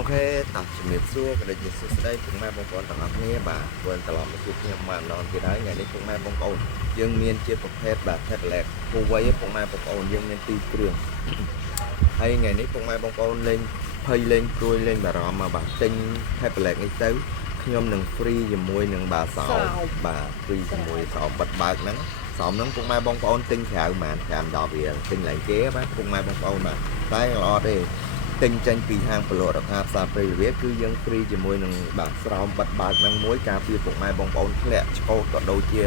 Ok, tậpជំរាបសួរក៏ដូចជាសួស្តីពុកម៉ែបងប្អូនទាំងអស់គ្នាបាទវិលត្រឡប់មកជួបខ្ញុំបានម្ដងទៀតហើយថ្ងៃនេះពុកម៉ែបងប្អូនយើងមានជាប្រភេទបាទ tablet Huawei ពុកម៉ែបងប្អូនយើងមាន2គ្រឿងហើយថ្ងៃនេះពុកម៉ែបងប្អូនលេងភ័យលេងព្រួយលេងបារម្ភមកបាទទិញ tablet នេះទៅខ្ញុំនឹង free ជាមួយនឹងបាទសោបាទ free ជាមួយសោបិទបើកហ្នឹងសោមហ្នឹងពុកម៉ែបងប្អូនទិញក្រៅហ្មង5-10រៀលទិញឡើងគេបាទពុកម៉ែបងប្អូនបាទតែល្អទេទិញចេញពីហាងពលរដ្ឋាភិបាលព្រៃវិទ្យាគឺយើងហ្វ្រីជាមួយនឹងបាទស្រោមបិទបើកនឹងមួយការពារពុកម៉ែបងប្អូនធ្លាក់ឆ្កូតក៏ដូចជា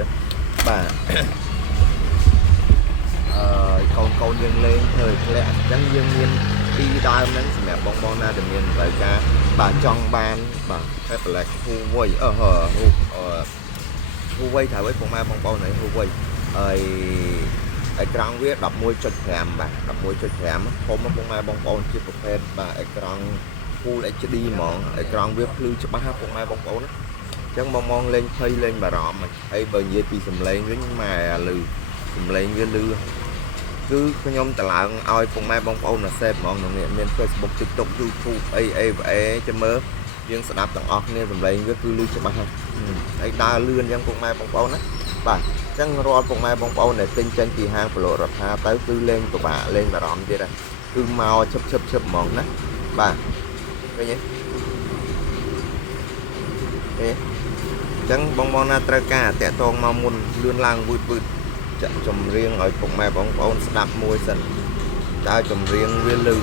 បាទកូនយើងលេងធ្វើធ្លាក់អញ្ចឹងយើងមានពីដើមហ្នឹងសម្រាប់បងប្អូនណាដែលមានតម្រូវការបាទចង់បានបាទ tablet Huawei Huawei ថាវិញពុកម៉ែបងប្អូនហើយ Huawei ហើយអេក្រង់វា11.5 បាទ11.5ធំពុកម៉ែបងប្អូនជាប្រភេទបាទអេក្រង់ Full HD ហ្មងអេក្រង់វាភ្លឺច្បាស់ពុកម៉ែបងប្អូនណាអញ្ចឹងមកលេងភ័យលេងបារម្ភហើយបើនិយាយពីសំឡេងវិញម៉ែលឺសំឡេងវាលឺគឺខ្ញុំតឡើងឲ្យពុកម៉ែបងប្អូនណាសេពហ្មងនឹងមាន Facebook TikTok YouTube អីចាំមើលយើងស្ដាប់ទាំងអស់គ្នាសំឡេងវាគឺលឺច្បាស់ហើយដើរលឿនអញ្ចឹងពុកម៉ែបងប្អូនណាបាទអញ្ចឹងរាល់ពុកម៉ែបងប្អូនដែលទិញចេញពីហាងពលរដ្ឋាទៅគឺលេងពិបាកលេងបារម្ភទៀតហើយគឺមកឈឹបហ្មងណាបាទឃើញទេអញ្ចឹងបងណាត្រូវការតាក់ទងមកមុនលឿនឡើងវឺតចាក់ចម្រៀងឲ្យពុកម៉ែបងប្អូនស្ដាប់មួយសិនតើចម្រៀងវាលឺ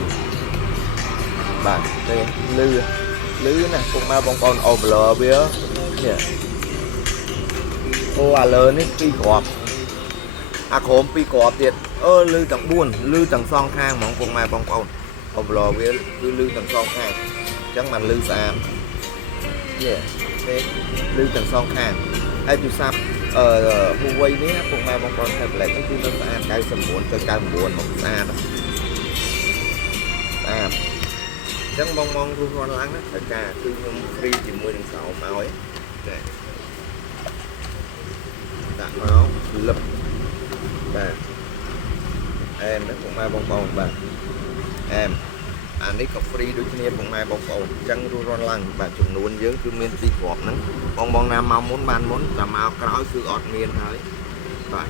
បាទទេលឺណាពុកម៉ែបងប្អូនអូប្លឺវានេះអូអាលើនេះ2គ្រាប់អាក្រោម2គ្រាប់ទៀតលឺទាំង4លឺទាំងសងខាងហ្មងពុកម៉ែបងប្អូនអូប្លឺវាគឺលឺទាំងសងខាងអញ្ចឹងมันលឺស្អាតទេលឺទាំងសងខាងហើយទូរស័ព្ទHuawei នេះពុកម៉ែបងប្អូន tablet នេះគឺនៅស្អាត 99.99 មកស្អាតអញ្ចឹងបងរស់រាន់ឡើងណាត្រូវការគឺខ្ញុំ free ជាមួយនឹងសោមឲ្យនេះដាក់មកលឹបបាទអែមណាពុកម៉ែបងប្អូនបាទអែមអានេះក៏ free ដូចគ្នាពុកម៉ែបងប្អូនអញ្ចឹងរស់រាន់ឡើងបាទចំនួនយើងគឺមាន2គ្រាប់ហ្នឹងបងណាមកមុនបានមុនតែមកក្រោយគឺអត់មានហើយបាទ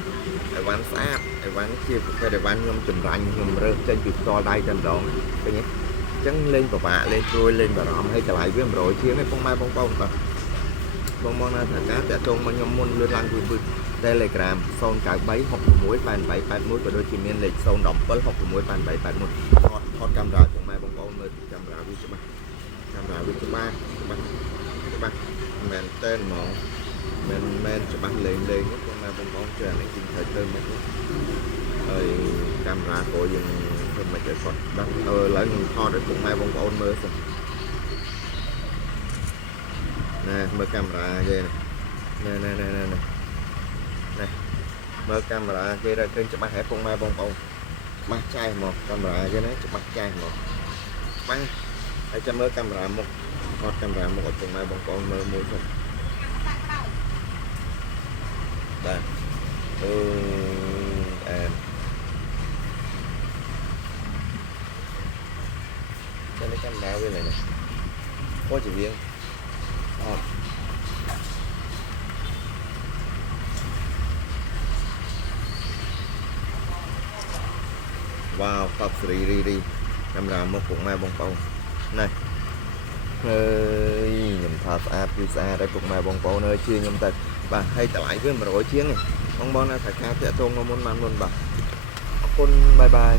អីវ៉ាន់ស្អាតអីវ៉ាន់ជាប្រភេទអីវ៉ាន់ខ្ញុំចម្រាញ់ខ្ញុំរើសចេញពីផ្ទាល់ដៃតែម្ដងឃើញទេអញ្ចឹងលេងពិបាកលេងព្រួយលេងបារម្ភហើយតម្លៃវា100ជាងឯងពុកម៉ែបងប្អូនបាទបងណាថាការតាក់ទងមកខ្ញុំមុនលឿនឡើងវឺត Telegram 093668881ក៏ដូចជាមានលេខ017668881ថតកាមេរ៉ាពុកម៉ែបងប្អូនមើលកាមេរ៉ាវាច្បាស់មែនតើហ្មងមែនច្បាស់លេងពុកម៉ែបងប្អូនជឿអានេះយើងត្រូវធ្វើមិនហើយកាមេរ៉ាក៏យើងធ្វើមិនឲ្យគាត់ដឹងឥឡូវខ្ញុំថតឲ្យពុកម៉ែបងប្អូនមើលសិនណែមើលកាមេរ៉ាគេណែមើលកាមេរ៉ាគេដល់ឃើញច្បាស់ហើយពុកម៉ែបងប្អូនច្បាស់ចាស់ហ្មងកាមេរ៉ាគេណាច្បាស់ចាស់ហ្មងច្បាស់ហើយចាំមើលកាមេរ៉ាមុខថតកាមេរ៉ាមុខឲ្យពុកម៉ែបងប្អូនមើលមួយសិនបាទអែមចាំនេះកាមេរ៉ាវាឡើយណាអូជាវាអត់វ៉ាវផាប់សេរីរីកាមេរ៉ាមុខពុកម៉ែបងប្អូនណែហើយខ្ញុំថាស្អាតគឺស្អាតហើយពុកម៉ែបងប្អូនអើយជឿខ្ញុំទៅបាទហើយតម្លៃវា100ជាងបងណាថាការតាក់ទងមកមុនបានមុនបាទអរគុណបាយ